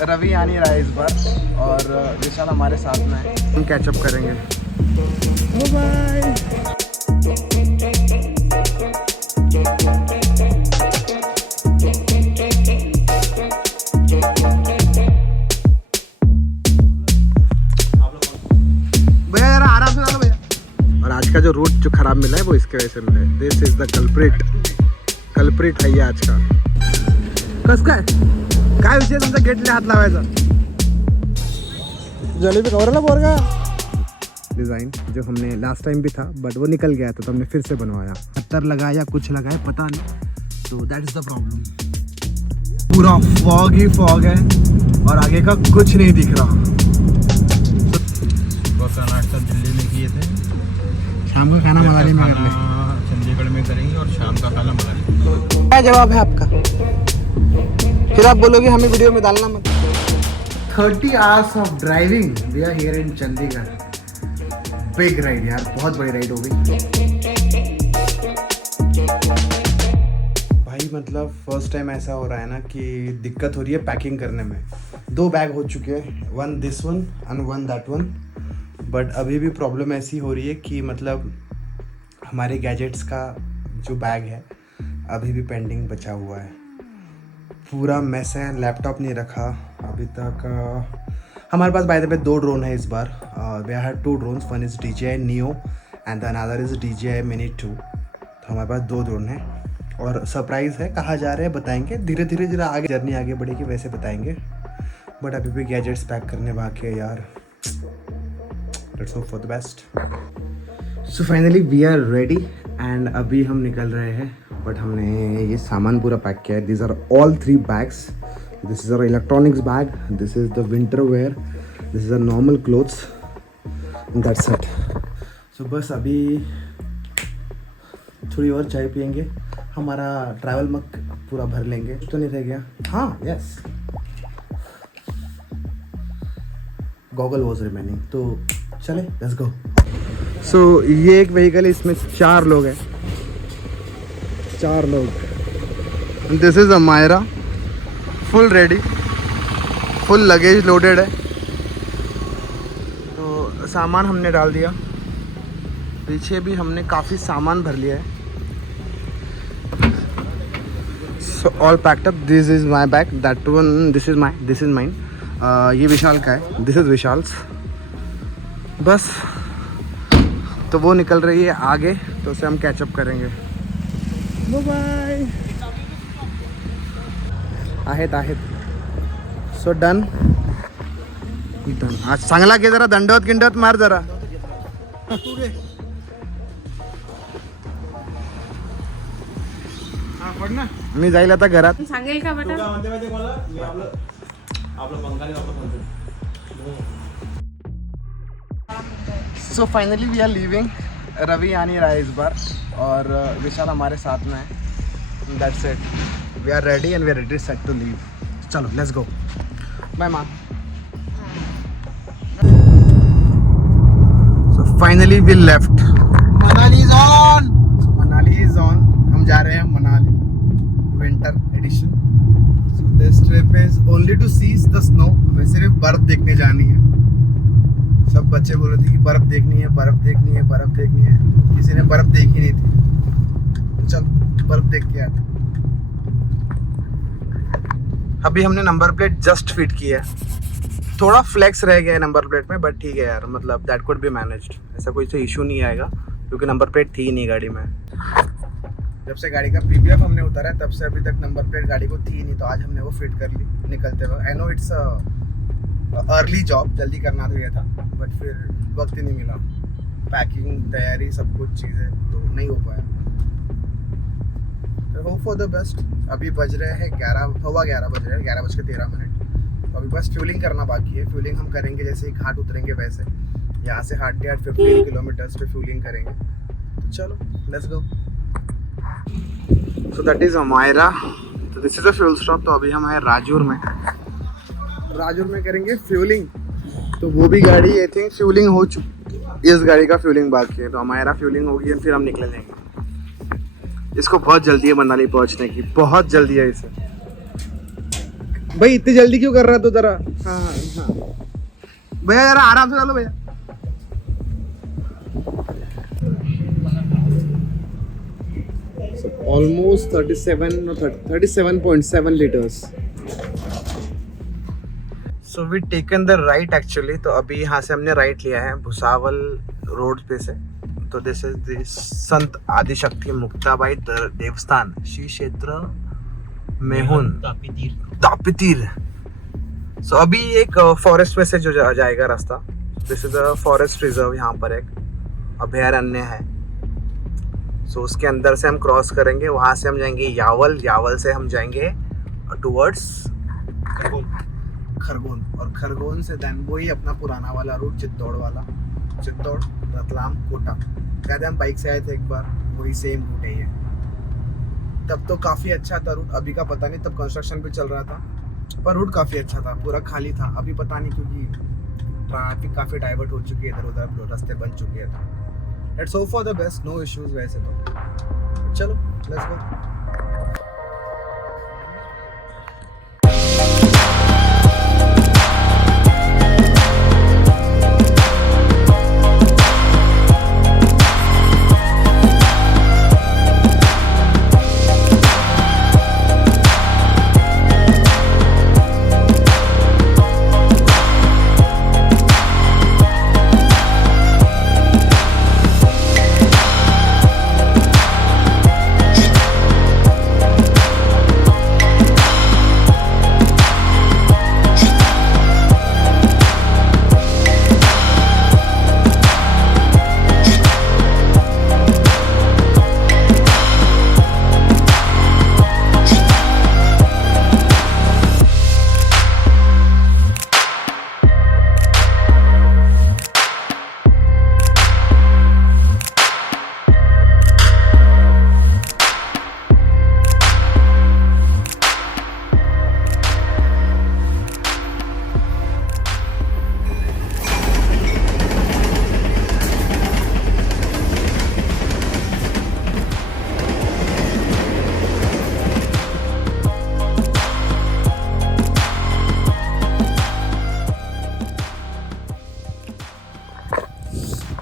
रवि आ नहीं रहा है इस बार और विशाल हमारे साथ में है। हम कैचअप करेंगे। बाय। भैया जरा आराम से डालो भैया। और आज का जो रूट जो खराब मिला है वो इसके वजह से मिला है। दिस इज द कल्प्रिट है ये आज का। कस काय विषय तुमचा गेटला हात लावायचा? जलेबी कवरला बोरगा डिज़ाइन जो हमने लास्ट टाइम भी था बट वो निकल गया था तो हमने फिर से बनवाया। पत्थर लगाया कुछ लगाया पता नहीं, तो दैट इज़ द प्रॉब्लम। पूरा फॉग ही फॉग है और आगे का कुछ नहीं दिख रहा। सुबह का नाश्ता दिल्ली में किए थे, शाम का खाना मनाली में कर ले। चंडीगढ़ में करेंगे और शाम का खाना मनाली। क्या जवाब है आपका? फिर आप बोलोगे हमें वीडियो में डालना मत। 30 hours of driving we are here in Chandigarh. Big ride यार, बहुत बड़ी राइड हो गई भाई। मतलब फर्स्ट टाइम ऐसा हो रहा है ना कि दिक्कत हो रही है पैकिंग करने में। 2 बैग हो चुके हैं, 1 this one and 1 that one. But अभी भी प्रॉब्लम ऐसी हो रही है कि मतलब हमारे गैजेट्स का जो बैग है अभी भी पेंडिंग बचा हुआ है। पूरा मैस है, लैपटॉप नहीं रखा अभी तक। हमारे पास बाय द वे 2 ड्रोन है इस बार। We have 2 drones, one is DJI Neo and another is DJI Mini 2। तो हमारे पास 2 ड्रोन हैं और सरप्राइज़ है, कहाँ जा रहे हैं बताएंगे धीरे धीरे, जरा आगे जर्नी आगे बढ़ेगी वैसे बताएंगे। बट अभी भी गैजेट्स पैक करने बाकी है यार। Let's hope for the best. So finally we are ready and अभी हम निकल रहे हैं। बट हमने ये सामान पूरा पैक किया है। This are all 3 bags. This is our electronics bag, this is the winter wear, this is a normal clothes, that's it. So बस अभी थोड़ी और चाय पियेंगे, हमारा ट्रैवल मग पूरा भर लेंगे। तो नहीं रह गया? हाँ, यस, गॉगल वॉज रिमेनिंग। तो चले, लेट्स गो। सो ये एक व्हीकल है, इसमें 4 लोग हैं, 4 लोग। This is Amayra, full ready, full luggage loaded है। तो सामान हमने डाल दिया, पीछे भी हमने काफ़ी सामान भर लिया है। So all packed up. This is my bag, that one this is mine. ये विशाल का है, दिस इज़ विशाल्स। बस तो वो निकल रही है आगे, तो उसे हम कैचअप करेंगे। Bye bye. आहेत सो डन। आज चांगला घे, जरा दंडवत मार जरा। मी जाईल आता घरात। सांगेल का बेटा? So finally we are leaving. Ravi आ नहीं रहा है इस बार और विशाल हमारे साथ में है। That's it, we are ready and we are ready set to leave. चलो लेट्स गो। बाय माँ। So finally we left. Manali is on. So Manali is on. हम जा रहे हैं Manali winter edition. So this trip is only to see the snow. हमें सिर्फ बर्फ देखने जानी है। सब बच्चे बोल रहे थे कि बर्फ देखनी है, बर्फ देखनी है, बर्फ देखनी है। किसी ने बर्फ देखी नहीं थी, चल बर्फ देख के आते। अभी हमने नंबर प्लेट जस्ट फिट की है, थोड़ा फ्लेक्स रह गया है नंबर प्लेट में, बट ठीक है यार, मतलब दैट कुड बी मैनेज्ड। ऐसा कोई तो इशू नहीं आएगा क्योंकि नंबर प्लेट थी ही नहीं गाड़ी में। जब से गाड़ी का PPF हमने उतारा है तब से अभी तक नंबर प्लेट गाड़ी को थी नहीं, तो आज हमने वो फिट कर ली निकलते हुए। I know it's early job, जल्दी करना तो ये था बट फिर वक्त ही नहीं मिला। पैकिंग, तैयारी, सब कुछ चीज़ें तो नहीं हो पाया। तो होप फॉर द बेस्ट। अभी बज रहे हैं 11 बज रहे हैं, 11:13। तो अभी बस फ्यूलिंग करना बाकी है। फ्यूलिंग हम करेंगे जैसे ही घाट उतरेंगे वैसे, यहाँ से 15 किलोमीटर्स पे फ्यूलिंग करेंगे। तो चलो let's go. So that is Amayra. तो this is a fuel stop. तो अभी हम हैं राजूर में करेंगे फ्यूलिंग। तो वो भी गाड़ी आई थिंक फ्यूलिंग हो चुकी, इस गाड़ी का फ्यूलिंग बाकी है। तो हमारा फ्यूलिंग होगी और फिर हम निकल जाएंगे। इसको बहुत जल्दी है मनाली पहुंचने की, बहुत जल्दी है इसे। भाई इतनी जल्दी क्यों कर रहा तू जरा? हाँ हाँ भैया जरा आराम से चलो भैया। Almost 37.7 liters. So we taken the right actually. तो अभी यहाँ से हमने राइट लिया है भुसावल रोड पे से। तो दिस इज द संत आदिशक्ति मुक्ताबाई देवस्थान श्री क्षेत्र मेहुन तापतीर। सो अभी एक फॉरेस्ट में से जो जाएगा रास्ता। This is a forest reserve, यहाँ पर एक अभयारण्य है। सो उसके अंदर से हम क्रॉस करेंगे, वहाँ से हम जाएंगे यावल, यावल से हम जाएंगे टुवर्ड्स खरगोन, और खरगोन से देन वही अपना पुराना वाला रूट चित्तौड़ वाला, चित्तौड़ रतलाम कोटा। कहते हम बाइक से आए थे एक बार, वही सेम रूट है ये। तब तो काफ़ी अच्छा था रूट, अभी का पता नहीं, तब कंस्ट्रक्शन भी चल रहा था, पर रूट काफ़ी अच्छा था, पूरा खाली था। अभी पता नहीं क्योंकि ट्रैफिक काफ़ी डाइवर्ट हो चुकी है, इधर उधर रास्ते बन चुके हैं। Let's hope for the best, no issues वैसे तो। चलो लेट्स गो।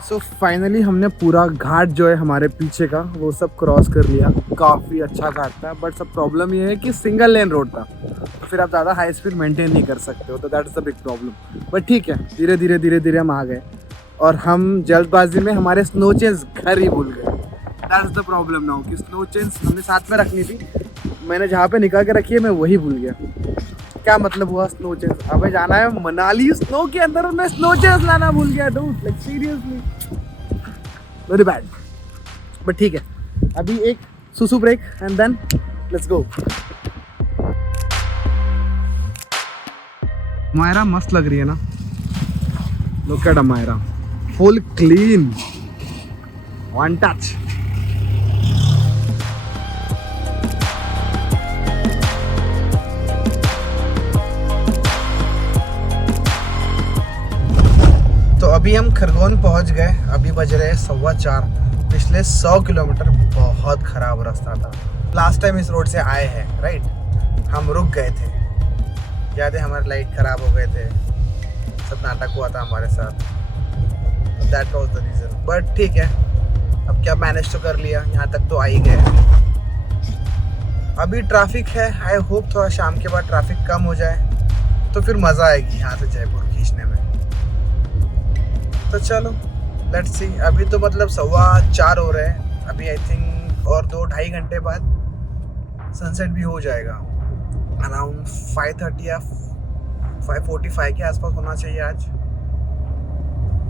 सो फाइनली हमने पूरा घाट जो है हमारे पीछे का वो सब क्रॉस कर लिया। काफ़ी अच्छा घाट था, बट सब प्रॉब्लम ये है कि सिंगल लेन रोड था, तो फिर आप ज़्यादा हाई स्पीड मेंटेन नहीं कर सकते हो, तो that is the big problem. But ठीक है, धीरे धीरे हम आ गए, और हम जल्दबाजी में हमारे स्नो चेन्स घर ही भूल गए। That is the problem now कि स्नो चेन्स हमने साथ में रखनी थी, मैंने जहाँ पे निकाल के रखी है मैं वही भूल गया। क्या मतलब हुआ स्नो चेन्स? हमें जाना है मनाली स्नो के अंदर और मैं स्नो चेन्स लाना भूल गया। Dude, like seriously very bad, but ठीक है। अभी एक सुसु break and then let's go. Mayra मस्त लग रही है ना, look at Mayra, full clean, one touch. तो अभी हम खरगोन पहुंच गए, अभी बज रहे 4:15। पिछले 100 किलोमीटर बहुत ख़राब रास्ता था। लास्ट टाइम इस रोड से आए हैं राइट, हम रुक गए थे, याद है? हमारे लाइट ख़राब हो गए थे, सब नाटक हुआ था हमारे साथ, that was the reason. But ठीक है, अब क्या मैनेज तो कर लिया, यहाँ तक तो आ ही गए। अभी ट्रैफिक है, आई होप थोड़ा शाम के बाद ट्रैफिक कम हो जाए तो फिर मज़ा आएगी यहाँ से जयपुर खींचने में। तो चलो लेट्स सी। अभी तो मतलब 4:15 हो रहे हैं, अभी आई थिंक और 2-2.5 घंटे बाद सनसेट भी हो जाएगा। अराउंड 5:30 या 5:45 के आसपास होना चाहिए आज।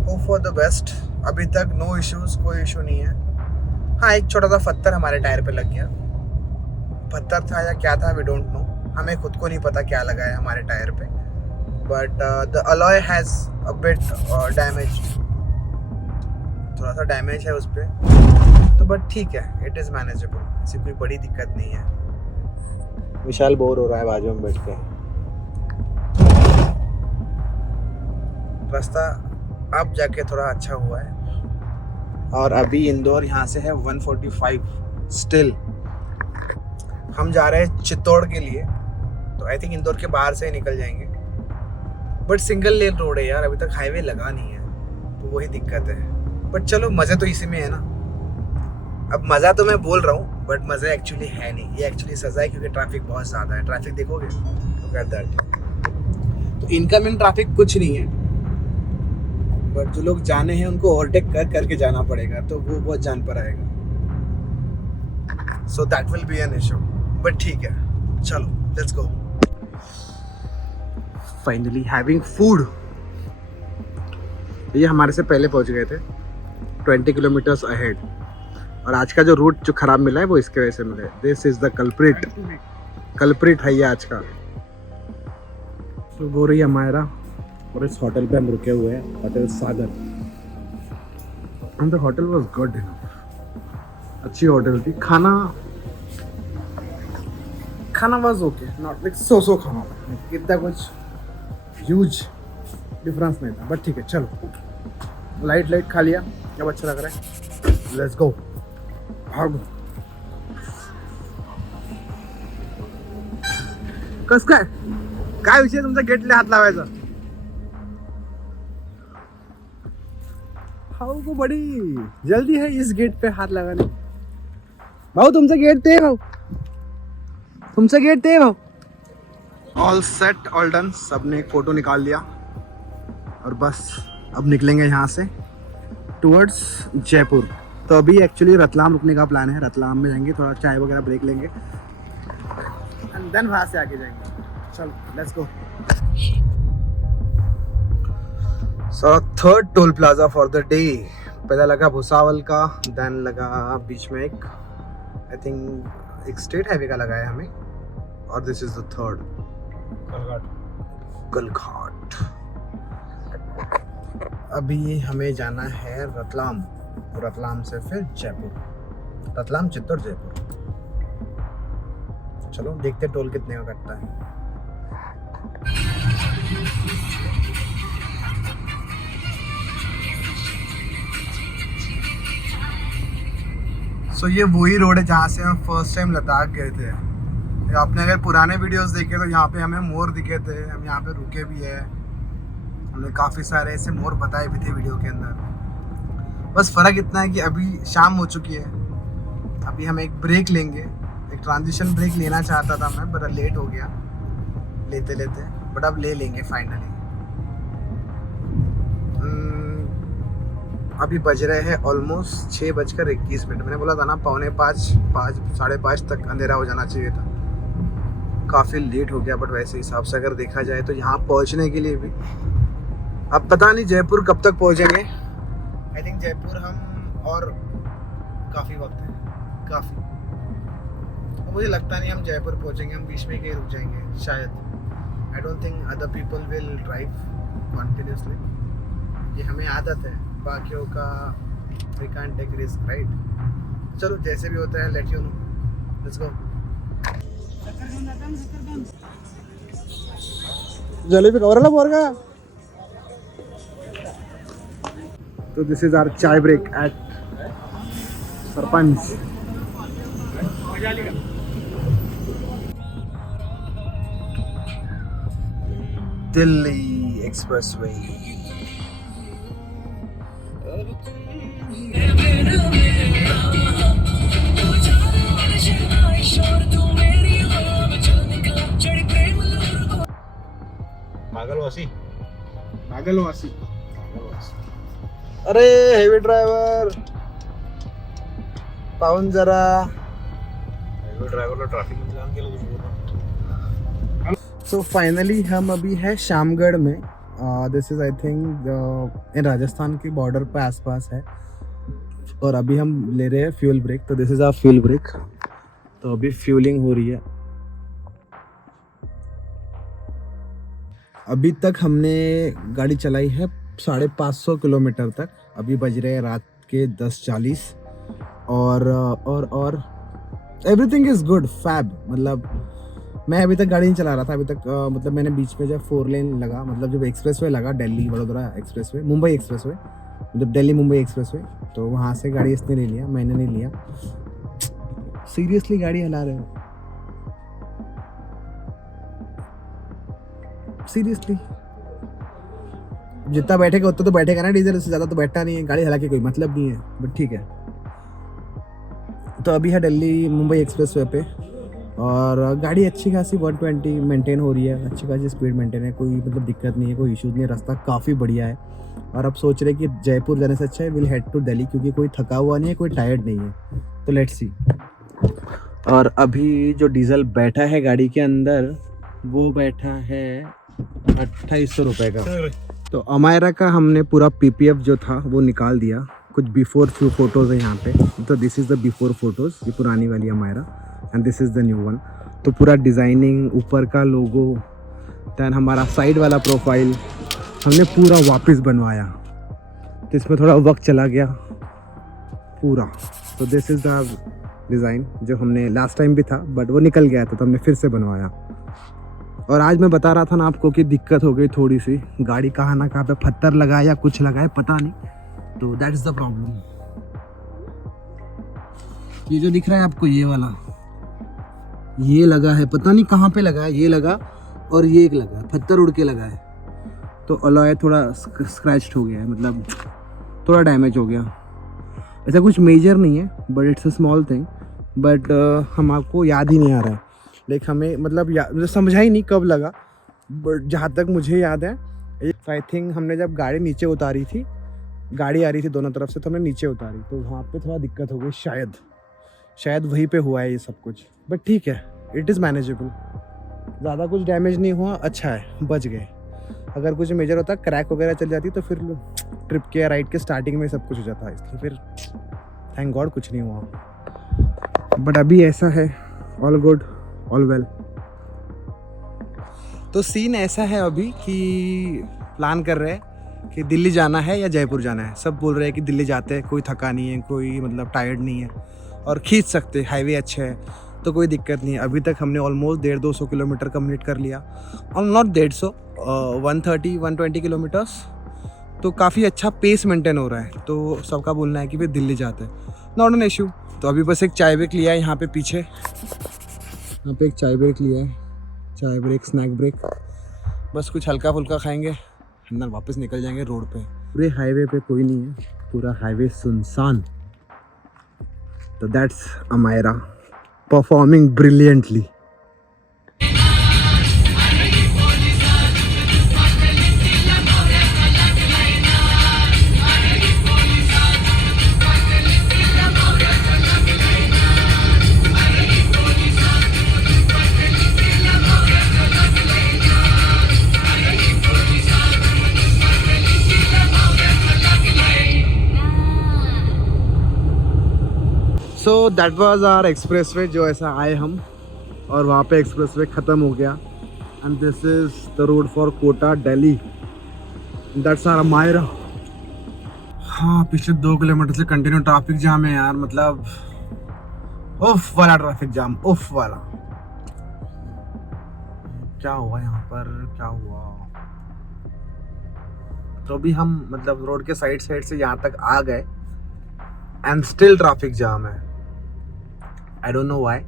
Hope for the best. अभी तक नो इश्यूज, कोई इशू नहीं है। हाँ, एक छोटा सा पत्थर हमारे टायर पे लग गया। पत्थर था या क्या था वी डोंट नो, हमें खुद को नहीं पता क्या लगा है हमारे टायर पे। But the alloy has a bit damage, थोड़ा सा डैमेज है उस पर, तो बट ठीक है, इट इज़ मैनेजेबल, ऐसी कोई बड़ी दिक्कत नहीं है। विशाल बोर हो रहा है बाजू में बैठ के। रास्ता अब जाके थोड़ा अच्छा हुआ है, और अभी इंदौर यहाँ से है 145 स्टिल। हम जा रहे हैं चित्तौड़ के लिए, तो आई थिंक इंदौर के बाहर से ही निकल जाएंगे, बट सिंगल लेन रोड है यार, अभी तक हाईवे लगा नहीं है, तो वही दिक्कत है। बट चलो मज़े तो इसी में है ना। अब मज़ा तो मैं बोल रहा हूँ बट मज़ा एक्चुअली है नहीं, ये एक्चुअली सज़ा है क्योंकि ट्रैफिक बहुत ज़्यादा है। ट्रैफिक देखोगे लुक एट दैट। तो इनकमिंग ट्रैफिक कुछ नहीं है, बट जो लोग जाने हैं उनको ओवरटेक करके जाना पड़ेगा, तो वो बहुत जान पर आएगा। So that will be an issue, but ठीक है चलो let's go. Finally having food. ये हमारे से पहले पहुंच गए थे 20 किलोमीटर्स अहेड, और आज का जो रूट जो खराब मिला है वो इसके वजह से मिला है। दिस इज द कल्प्रिट है ये आज का। तो बोल रही है मायरा, और इस होटल पे हम रुके हुए हैं, hotel Sagar, and the hotel was good, अच्छी होटल थी। खाना was okay, not like so खाना, इतना कुछ ह्यूज डिफरेंस नहीं था, बट ठीक है चलो। लाइट खा लिया, अब अच्छा लग रहा है, लेट्स गो। भागो कस काय विषय तुमचा गेटला हात लावायचा? हाउ को बड़ी जल्दी है इस गेट पे हाथ लगाने। भाऊ तुमचा गेट ते भाऊ, तुमचा गेट ते भाऊ। ऑल सेट ऑल डन, सबने एक फोटो निकाल लिया और बस अब निकलेंगे यहाँ से टुवर्ड्स जयपुर। तो अभी एक्चुअली रतलाम रुकने का प्लान है, रतलाम में जाएंगे, थोड़ा चाय वगैरह ब्रेक लेंगे एंड देन वहाँ से आगे जाएंगे। चलो let's go. So third toll plaza for the day. पहला लगा भुसावल का, देन लगा बीच में एक आई थिंक एक स्टेट हाईवे का लगा है हमें, और दिस इज द थर्ड गलघाट। अभी हमें जाना है रतलाम, रतलाम से फिर जयपुर, रतलाम चित्तौड़ जयपुर। चलो देखते टोल कितने का कटता है। सो ये वही रोड है जहाँ से हम फर्स्ट टाइम लद्दाख गए थे। आपने अगर पुराने वीडियोस देखे तो यहाँ पे हमें मोर दिखे थे, हम यहाँ पे रुके भी है, हमने काफ़ी सारे ऐसे मोर बताए भी थे वीडियो के अंदर। बस फ़र्क इतना है कि अभी शाम हो चुकी है, अभी हम एक ब्रेक लेंगे, एक ट्रांजिशन ब्रेक लेना चाहता था मैं, बट लेट हो गया लेते बट अब ले लेंगे फाइनली। अभी बज रहे हैं ऑलमोस्ट 6:21। मैंने बोला था ना 4:45 5:30 तक अंधेरा हो जाना चाहिए था, काफ़ी लेट हो गया। बट वैसे हिसाब से अगर देखा जाए तो यहाँ पहुँचने के लिए भी अब पता नहीं जयपुर कब तक पहुँचेंगे। आई थिंक जयपुर हम और काफ़ी वक्त है, काफ़ी। मुझे लगता नहीं हम जयपुर पहुँचेंगे, हम बीच में कहीं रुक जाएंगे शायद। I don't think other people will drive continuously, ये हमें आदत है, बाकियों का we can take risk right. चलो जैसे भी होता है let you know, let's go. Jalebi कवरला पोरगा। तो this is our chai break at sarpanch. Delhi expressway. नागलवासी। अरे हेवी ड्राइवर पाहून जरा, हेवी ड्राइवरला ट्रॅफिक मध्ये जाम केलं तुझं। सो फाइनली हम अभी है शामगढ़ में। This is I think in Rajasthan के बॉर्डर पे आसपास है, और अभी हम ले रहे हैं फ्यूल ब्रेक। तो this is our fuel break. तो अभी फ्यूलिंग हो रही है। अभी तक हमने गाड़ी चलाई है 550 किलोमीटर तक। अभी बज रहे हैं रात के 10:40 और एवरीथिंग इज़ गुड फैब। मतलब मैं अभी तक गाड़ी नहीं चला रहा था अभी तक। मतलब मैंने बीच में जब 4 लेन लगा, मतलब जब एक्सप्रेसवे लगा, दिल्ली वडोदरा एक्सप्रेसवे, मुंबई एक्सप्रेसवे, मतलब दिल्ली मुंबई एक्सप्रेसवे, तो वहाँ से गाड़ी इसने ले लिया, मैंने नहीं लिया। सीरियसली गाड़ी हला रहे हो? सीरियसली जितना बैठेगा उतना तो बैठेगा ना डीजल, उससे ज़्यादा तो बैठता नहीं है गाड़ी, हालांकि कोई मतलब नहीं है, बट ठीक है। तो अभी है दिल्ली मुंबई एक्सप्रेस वे पे, और गाड़ी अच्छी खासी 120 मेंटेन हो रही है, अच्छी खासी स्पीड मेंटेन है, कोई मतलब दिक्कत नहीं है, कोई इश्यूज नहीं है, रास्ता काफ़ी बढ़िया है। और अब सोच रहे कि जयपुर जाने से अच्छा है विल हेड टू दिल्ली, क्योंकि कोई थका हुआ नहीं है, कोई टायर्ड नहीं है, तो लेट्स सी। और अभी जो डीजल बैठा है गाड़ी के अंदर वो बैठा है 2800 रुपये का। तो अमायरा का हमने पूरा पीपीएफ जो था वो निकाल दिया, कुछ बिफोर फ्यू फोटोज़ है यहाँ पे, तो this is the before photos, ये पुरानी वाली Amayra and this is the new one. तो पूरा डिज़ाइनिंग, ऊपर का लोगो, दैन हमारा साइड वाला प्रोफाइल हमने पूरा वापस बनवाया, तो इसमें थोड़ा वक्त चला गया पूरा। तो दिस इज़ द डिज़ाइन जो हमने लास्ट टाइम भी था बट वो निकल गया था, तो हमने फिर से बनवाया। और आज मैं बता रहा था ना आपको कि दिक्कत हो गई थोड़ी सी, गाड़ी कहाँ ना कहाँ पे पत्थर लगा या कुछ लगा है पता नहीं, तो दैट इज़ द प्रॉब्लम। ये जो दिख रहा है आपको ये वाला, ये लगा है, पता नहीं कहाँ पे लगा है, ये लगा और ये एक लगा है, पत्थर उड़ के लगा है, तो अलॉय थोड़ा स्क्रैच्ड हो गया है, मतलब थोड़ा डैमेज हो गया। ऐसा कुछ मेजर नहीं है but it's a small thing, but हम आपको याद ही नहीं आ रहा है, लाइक हमें मतलब समझा ही नहीं कब लगा, बट जहाँ तक मुझे याद है आई थिंक हमने जब गाड़ी नीचे उतारी थी, गाड़ी आ रही थी दोनों तरफ से, तो हमने नीचे उतारी, तो वहाँ पे थोड़ा दिक्कत हो गई, शायद वहीं पे हुआ है ये सब कुछ, बट ठीक है, इट इज़ मैनेजेबल, ज़्यादा कुछ डैमेज नहीं हुआ, अच्छा है, बच गए। अगर कुछ मेजर होता, क्रैक वगैरह चल जाती, तो फिर ट्रिप के राइड के स्टार्टिंग में सब कुछ हो जाता है, इसलिए फिर थैंक गॉड कुछ नहीं हुआ। बट अभी ऐसा है, ऑल गुड ऑल वेल। तो सीन ऐसा है अभी कि प्लान कर रहे हैं कि दिल्ली जाना है या जयपुर जाना है। सब बोल रहे हैं कि दिल्ली जाते हैं, कोई थका नहीं है, कोई मतलब टायर्ड नहीं है और खींच सकते, हाईवे अच्छे है तो कोई दिक्कत नहीं है। अभी तक हमने ऑलमोस्ट 150-200 किलोमीटर कंप्लीट कर लिया, और नॉट 150, 130-120 किलोमीटर्स, तो काफ़ी अच्छा पेस मेंटेन हो रहा है। तो सबका बोलना है कि भाई दिल्ली जाते हैं, नॉट एन इशू। तो अभी बस एक चाय ब्रेक लिया है यहाँ पे पीछे, यहाँ पे एक चाय ब्रेक लिया है, चाय ब्रेक, स्नैक ब्रेक, बस कुछ हल्का फुल्का खाएंगे ना, वापस निकल जाएंगे रोड पे। पूरे हाईवे पे कोई नहीं है, पूरा हाईवे सुनसान। तो that's Amayra performing brilliantly. So that was our expressway, जो ऐसा आए हम और वहाँ पे एक्सप्रेसवे ख़त्म हो गया, and this is the road for Kota Delhi, that's our Amayra. हाँ, पिछले 2 किलोमीटर से कंटिन्यू ट्रैफिक जाम है यार, मतलब उफ वाला ट्रैफिक जाम, उफ वाला। क्या हुआ यहाँ पर, क्या हुआ? तो अभी हम मतलब रोड के साइड से यहाँ तक आ गए एंड स्टिल ट्रैफिक जाम है। I don't know why.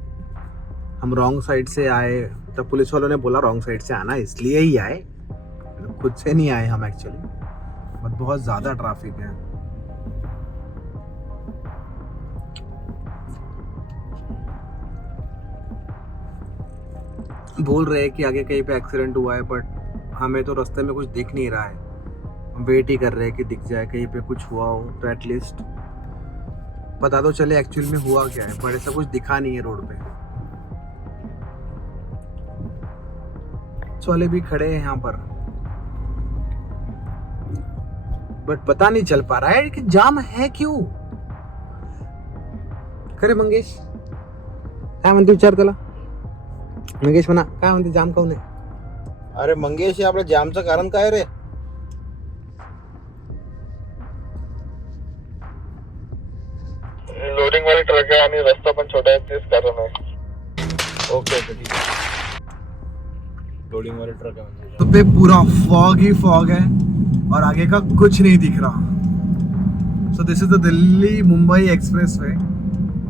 हम रॉन्ग साइड से आए, तो पुलिस वालों ने बोला रॉन्ग साइड से आना, इसलिए ही आए, खुद से नहीं आए हम एक्चुअली, बट बहुत ज़्यादा ट्रैफिक है। बोल रहे हैं कि आगे कहीं पे एक्सीडेंट हुआ है, बट हमें तो रास्ते में कुछ दिख नहीं रहा है, हम वेट ही कर रहे हैं कि दिख जाए कहीं पे कुछ हुआ हो, तो एटलीस्ट पता तो चले एक्चुअल में हुआ क्या है, पर ऐसा कुछ दिखा नहीं है रोड पे। वाले भी खड़े हैं यहाँ पर, बट पता नहीं चल पा रहा है कि जाम है क्यों। खरे मंगेश काय म्हणते, विचार त्याला। मंगेश म्हणा, काय म्हणते, जाम काऊन आहे? अरे मंगेश, आपल्या जामचं कारण काय रे? लोडिंग वाले ट्रक आहे आणि रस्ता पण छोटा आहे, तेच कारण आहे। ओके ठीक आहे, लोडिंग वाले ट्रक है। तो पे पूरा फॉग ही फॉग है और आगे का कुछ नहीं दिख रहा। So this is the Delhi Mumbai expressway,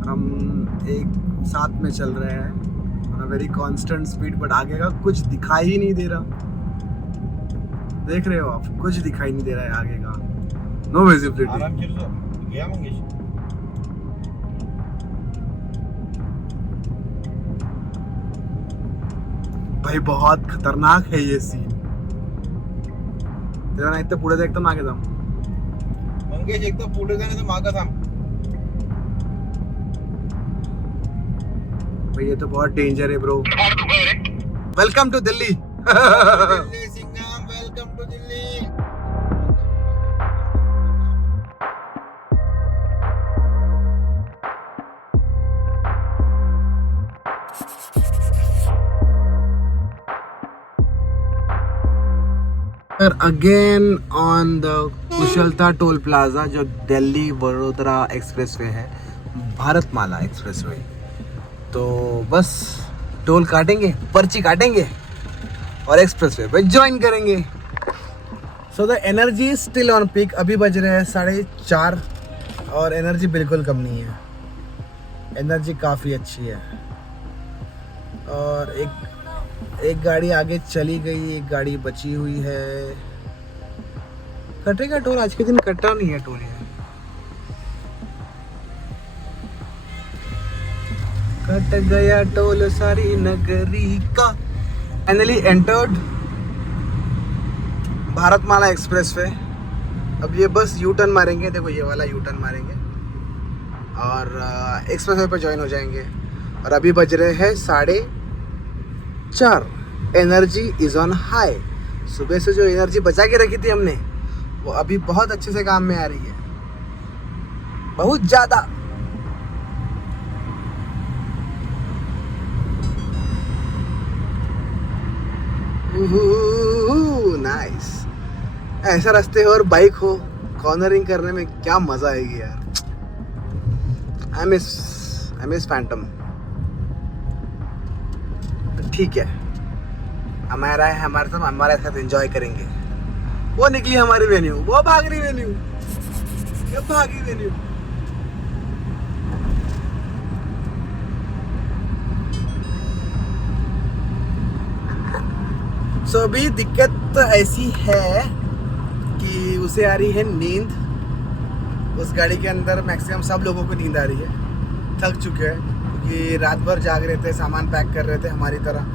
हम एक साथ में चल रहे हैं, वेरी कांस्टेंट स्पीड, बट आगे का कुछ दिखाई ही नहीं दे रहा। देख रहे हो आप, कुछ दिखाई नहीं दे रहा है आगे का, नो विजिबिलिटी। आराम कर लो, गया मंगेश। भाई बहुत खतरनाक है ये सीन। तेरा नाही तर पुढे जा, एकदम मागे जाऊ। मंगेश एकदम पुढे जाण्याचं मागं थांब। भाई ये तो बहुत डेंजर है bro. Welcome to Delhi. Delhi Singham, welcome to Delhi. Again on the कुशलता टोल प्लाजा, जो दिल्ली वडोदरा एक्सप्रेसवे है, भारतमाला एक्सप्रेसवे। तो बस टोल काटेंगे, पर्ची काटेंगे और एक्सप्रेसवे पे ज्वाइन करेंगे। So the energy is still on peak. अभी बज रहे हैं 4:30 और एनर्जी बिल्कुल कम नहीं है, एनर्जी काफ़ी अच्छी है। और एक गाड़ी आगे चली गई, एक गाड़ी बची हुई है। कटेगा टोल, आज के दिन कटा नहीं है टोल। कट गया टोल सारी नगरी का। Finally entered Bharatmala expressway. अब ये बस यू टर्न मारेंगे, देखो ये वाला यू टर्न मारेंगे और एक्सप्रेसवे पे ज्वाइन हो जाएंगे। और अभी बज रहे हैं 4:30। Energy is on high. सुबह से जो एनर्जी बचा के रखी थी हमने, वो अभी बहुत अच्छे से काम में आ रही है, बहुत ज़्यादा। नाइस। ऐसा रास्ते हो और बाइक हो, कॉर्नरिंग करने में क्या मजा आएगी यार। I miss Phantom. ठीक है, हमारे साथ एंजॉय करेंगे। वो निकली हमारी वेन्यू, वो भाग रही वेन्यू, ये भागी वेन्यू। सो अभी दिक्कत ऐसी है कि उसे आ रही है नींद। उस गाड़ी के अंदर मैक्सिमम सब लोगों को नींद आ रही है, थक चुके हैं क्योंकि रात भर जाग रहे थे, सामान पैक कर रहे थे हमारी तरह।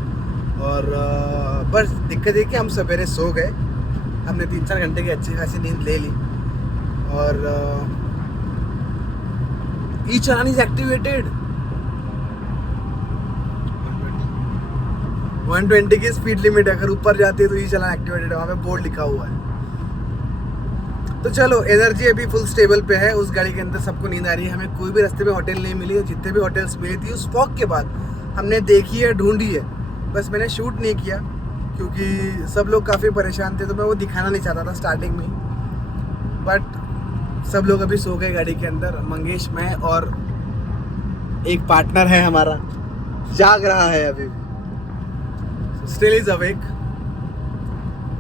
और बस दिक्कत है कि हम सवेरे सो गए, हमने 3-4 घंटे की अच्छी खासी नींद ले ली। और ई चालान इज एक्टिवेटेड। 120 की स्पीड लिमिट है, अगर ऊपर जाती है तो ई चालान एक्टिवेटेड है, वहाँ पे बोर्ड लिखा हुआ है। तो चलो, एनर्जी अभी फुल स्टेबल पे है। उस गाड़ी के अंदर सबको नींद आ रही है। हमें कोई भी रास्ते में होटल नहीं मिली, जितने भी होटल्स मिली थी उस फॉग के बाद हमने देखी है, ढूंढी है, बस मैंने शूट नहीं किया क्योंकि सब लोग काफ़ी परेशान थे, तो मैं वो दिखाना नहीं चाहता था स्टार्टिंग में। बट सब लोग अभी सो गए गाड़ी के अंदर। मंगेश, मैं और एक पार्टनर है हमारा, जाग रहा है अभी, स्टिल इज अवेक।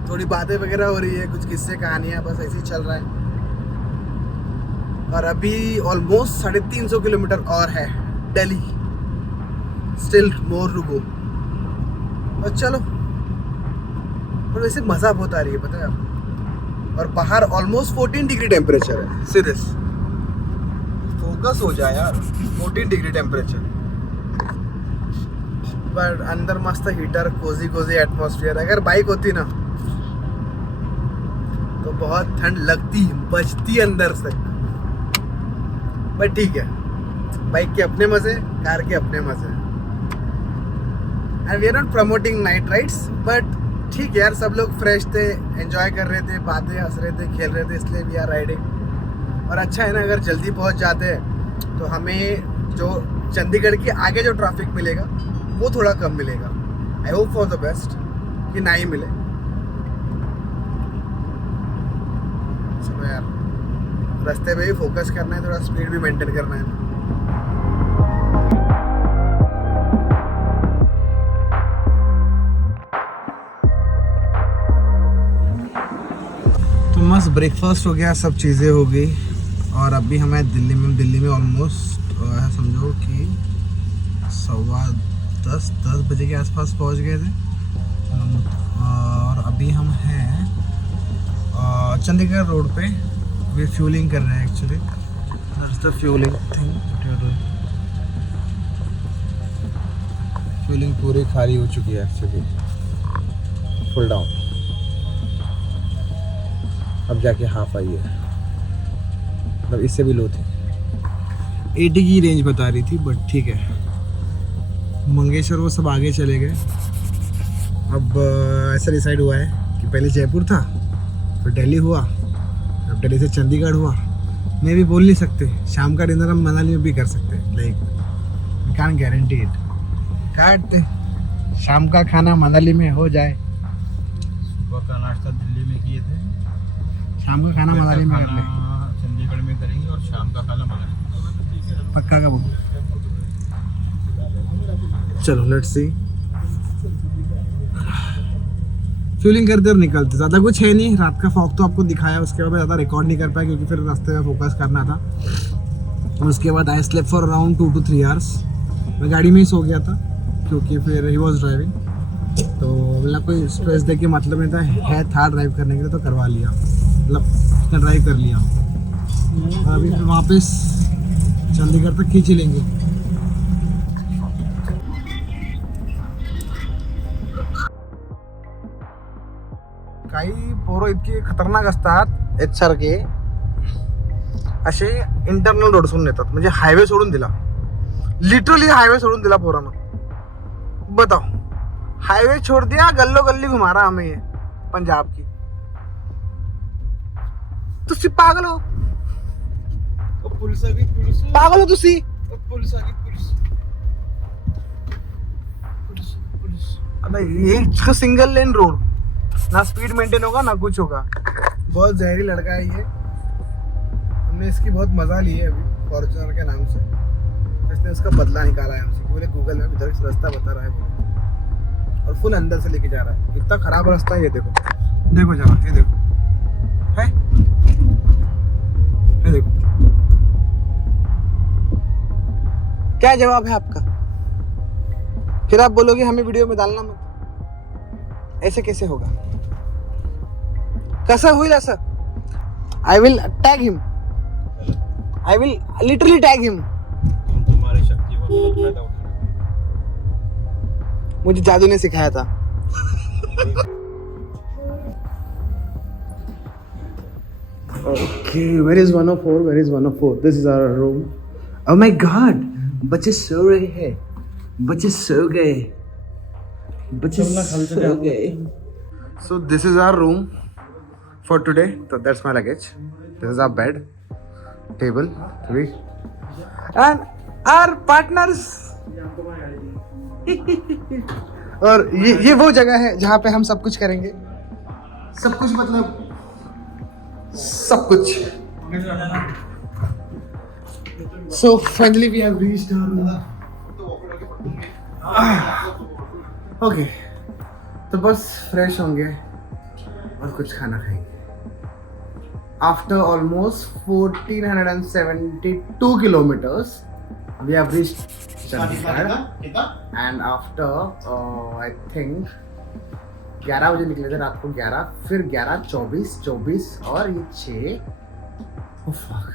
थोड़ी बातें वगैरह हो रही है, कुछ किस्से कहानियाँ, बस ऐसे ही चल रहा है। और अभी ऑलमोस्ट 350 किलोमीटर और है Delhi, still more to go. और चलो, और वैसे मज़ा बहुत आ रही है, पता है आपको। और बाहर ऑलमोस्ट 14 डिग्री टेम्परेचर है। सीरियस फोकस हो जाए यार, 14 डिग्री टेम्परेचर। पर अंदर मस्त हीटर, कोजी एटमॉस्फेयर। अगर बाइक होती ना तो बहुत ठंड लगती, बचती अंदर से। बट ठीक है, बाइक के अपने मजे, कार के अपने मजे। And we are not promoting night rides, but ठीक है यार, सब लोग फ्रेश थे, एंजॉय कर रहे थे, बातें हंस रहे थे, खेल रहे थे, इसलिए वी आर राइडिंग। और अच्छा है ना, अगर जल्दी पहुंच जाते हैं तो हमें जो चंडीगढ़ के आगे जो ट्रैफिक मिलेगा वो थोड़ा कम मिलेगा। I hope for the best कि ना ही मिले। चलो यार, रास्ते पे भी फोकस करना है, थोड़ा स्पीड भी मेंटेन करना है। तो मस्त ब्रेकफास्ट हो गया, सब चीज़ें हो गई। और अभी हमें दिल्ली में ऑलमोस्ट समझो कि 9:15-10 बजे के आसपास पहुंच गए थे। और अभी हम हैं चंडीगढ़ रोड पे वे फ्यूलिंग कर रहे हैं actually. That's the fuelling thing. Fuelling पूरी खाली हो चुकी है एक्चुअली. Full down. अब जाके हाफ आई है. मतलब इससे भी लो थी. 80 की रेंज बता रही थी बट ठीक है. मंगेशर वो सब आगे चले गए. अब ऐसा डिसाइड हुआ है कि पहले जयपुर था, फिर दिल्ली हुआ, अब दिल्ली से चंडीगढ़ हुआ. मैं भी बोल नहीं सकते. शाम का डिनर हम मनाली में भी कर सकते हैं. Like we can guarantee it. काटते शाम का खाना मनाली में हो जाए. सुबह का नाश्ता दिल्ली में किए थे, शाम का खाना मनाली में कर ले. चंडीगढ़ में करेंगे और शाम का खाना मनाली. पक्का का बोल. चलो लेट्स सी. फ्यूलिंग करते और निकलते. ज़्यादा कुछ है नहीं. रात का फॉग तो आपको दिखाया, उसके बाद ज़्यादा रिकॉर्ड नहीं कर पाया क्योंकि फिर रास्ते में फोकस करना था. और उसके बाद I slept for around 2 to 3 hours. मैं गाड़ी में ही सो गया था क्योंकि फिर ही वॉज ड्राइविंग. तो मतलब कोई स्ट्रेस दे के मतलब नहीं था ड्राइव करने के लिए, तो करवा लिया. मतलब उसने ड्राइव कर लिया. अभी फिर वापस चंडीगढ़ तक खींच लेंगे. काही पोरं इतकी खतरनाक असतात याच्यासारखे, असे इंटरनल रोड सोडून येतात. म्हणजे हायवे सोडून दिला. लिटरली हाईवे छोड़ दिला पोराना. बताओ, हाईवे छोड़ दिया, गल्लो गल्ली घुमा रहा हमें ये पंजाब की. तुसी पागल हो. पुलिस आ गई. पुलिस पागल हो तुसी. पुलिस आ गई. पुलिस. अबे ये सिंगल लेन रोड, ना स्पीड मेंटेन होगा ना कुछ होगा. बहुत जहरी लड़का है ये. हमने इसकी बहुत मजा ली है अभी फॉर्च्यूनर के नाम से. इसने उसका बदला निकाला है हमसे. बोले गूगल में इधर से रास्ता बता रहा है बोले, और फुल अंदर से लेके जा रहा है. इतना खराब रास्ता है ये. देखो देखो जरा, ये देखो है, ये देखो. क्या जवाब है आपका? फिर आप बोलोगे हमें वीडियो में डालना मत. ऐसे कैसे होगा? कसं होईल असं? I will tag him. I will literally tag him. तुम्हारी शक्ति को गलत फायदा उठाना. मुझे जादू ने सिखाया था. Okay, where is 104? Where is 104? This is our room. Oh my God, बच्चे सो रहे हैं. बच्चे सो गए. बच्चे सो गए. So this is our room for today. So that's my luggage. This is our bed, table, three, and our partners. और ये वो जगह है जहाँ पे हम सब कुछ करेंगे. सब कुछ मतलब सब कुछ. So finally we have reached our room. Okay, तो बस फ्रेश होंगे और कुछ खाना खाएंगे. After almost 1472 kilometers, we have reached Chandigarh. And after I think 11 बजे निकले थे रात को. 11, फिर 11, 24 और ये 6. Oh fuck.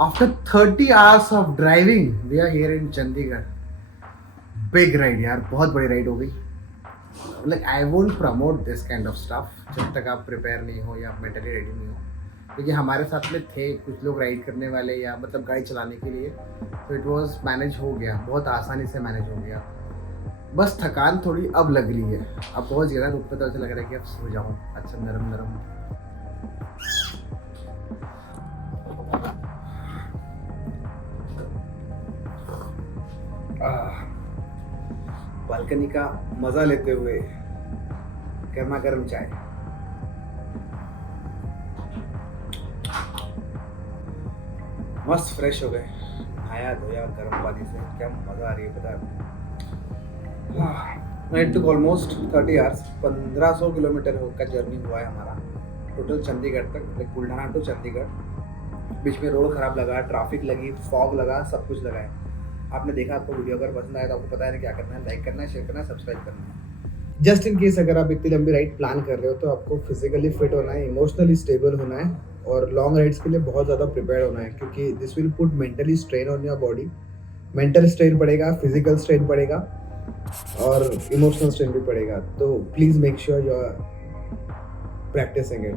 After 30 hours of driving, we are here in Chandigarh. Big ride यार, बहुत बड़ी राइड हो गई. Like I won't promote this kind of stuff जब तक आप प्रिपेयर नहीं हो या मेंटली रेडी नहीं हो. क्योंकि हमारे साथ में थे कुछ लोग राइड करने वाले या मतलब गाड़ी चलाने के लिए, तो इट वाज मैनेज हो गया. बहुत आसानी से मैनेज हो गया. बस थकान थोड़ी अब लग रही है. अब बहुत ज़्यादा रुक पे तो ऐसा लग रहा है कि अब सो जाऊँ. अच्छा नरम नरम. बालकनी का मजा लेते हुए गर्मा गर्म चाय. मस्त फ्रेश हो गए. नहाया धोया गर्म पानी से. क्या मजा आ रही है पता है. It took almost 30 hours. 1500 kilometre का जर्नी हुआ है हमारा टोटल चंडीगढ़ तक. बुल्ढाना टू चंडीगढ़. बीच में रोड खराब लगा, ट्रैफिक लगी, फॉग लगा, सब कुछ लगा है. आपने देखा. आपको वीडियो अगर पसंद आया तो आपको पता है क्या करना है. लाइक करना है, शेयर करना है, सब्सक्राइब करना है. जस्ट इन केस अगर आप इतनी लंबी राइड प्लान कर रहे हो तो आपको फिजिकली फिट होना है, इमोशनली स्टेबल होना है और लॉन्ग राइड्स के लिए बहुत ज़्यादा प्रिपेयर होना है, क्योंकि this will put mentally strain on your body. Mental strain पड़ेगा, फिजिकल स्ट्रेन पड़ेगा और इमोशनल स्ट्रेन भी पड़ेगा। तो please make sure you are practising it.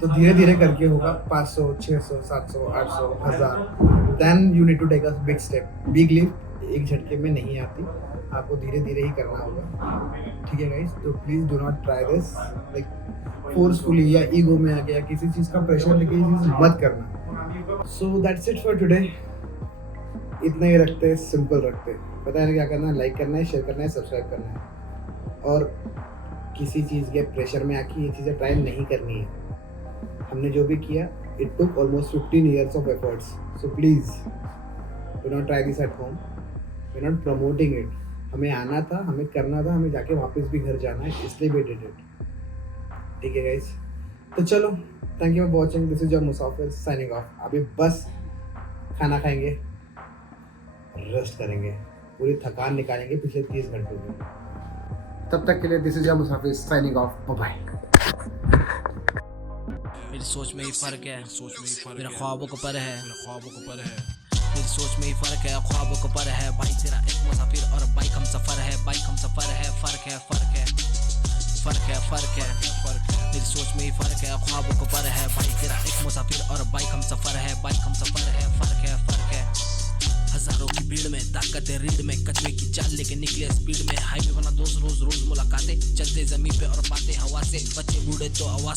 तो धीरे धीरे करके होगा 500, 600, 700, 800, 1000। Then you need to take a big step. Big leap एक झटके में नहीं आती, आपको धीरे धीरे ही करना होगा, ठीक है गाइस। तो please do not try this like forcefully या ईगो में आ गया किसी चीज़ का प्रेशर लेके ये चीज़ मत करना। So that's it for today. इतना ही रखते, सिंपल रखते। पता है ना क्या करना है? लाइक करना है, शेयर करना है, सब्सक्राइब करना है और किसी चीज़ के प्रेशर में आके ये चीज़ें ट्राई नहीं करनी है। हमने जो भी किया it took almost 15 years of efforts. So please do not try this at home. We not promoting it. हमें आना था, हमें करना था, हमें जाके वापस भी घर जाना है, इसलिए भी डिड इट। ठीक है गाइस, तो चलो, thank you for watching. This is your Musafir signing off. अभी बस खाना खाएंगे, रेस्ट करेंगे, पूरी थकान निकालेंगे पिछले 30 घंटों में। तब तक के लिए this is your Musafir signing off. Bye. मेरी सोच में ही फर्क है, मेरे ख्वाबों को पर है, मेरी सोच में ही फर्क है, ख्वाबों को पर है। बाइक तेरा एक मुसाफिर और बाइक हम सफर है, बाइक हम सफर है। फर्क है, फर्क है, फर्क है, फर्क है, फर्क है। मेरी सोच में ही फर्क है, ख्वाबों को पर है। बाइक तेरा एक मुसाफिर और बाइक हम सफर है, बाइक हम सफर है। फर्क है, फर्क है। हजारों की भीड़ में, ताकत है रीढ़ में, कचरे की चाल लेके निकले स्पीड में। हाईवे बना दोस्त, रोज रोज मुलाकातें, चलते जमीन पे और बातें हवा से। बच्चे बूढ़े तो आवाज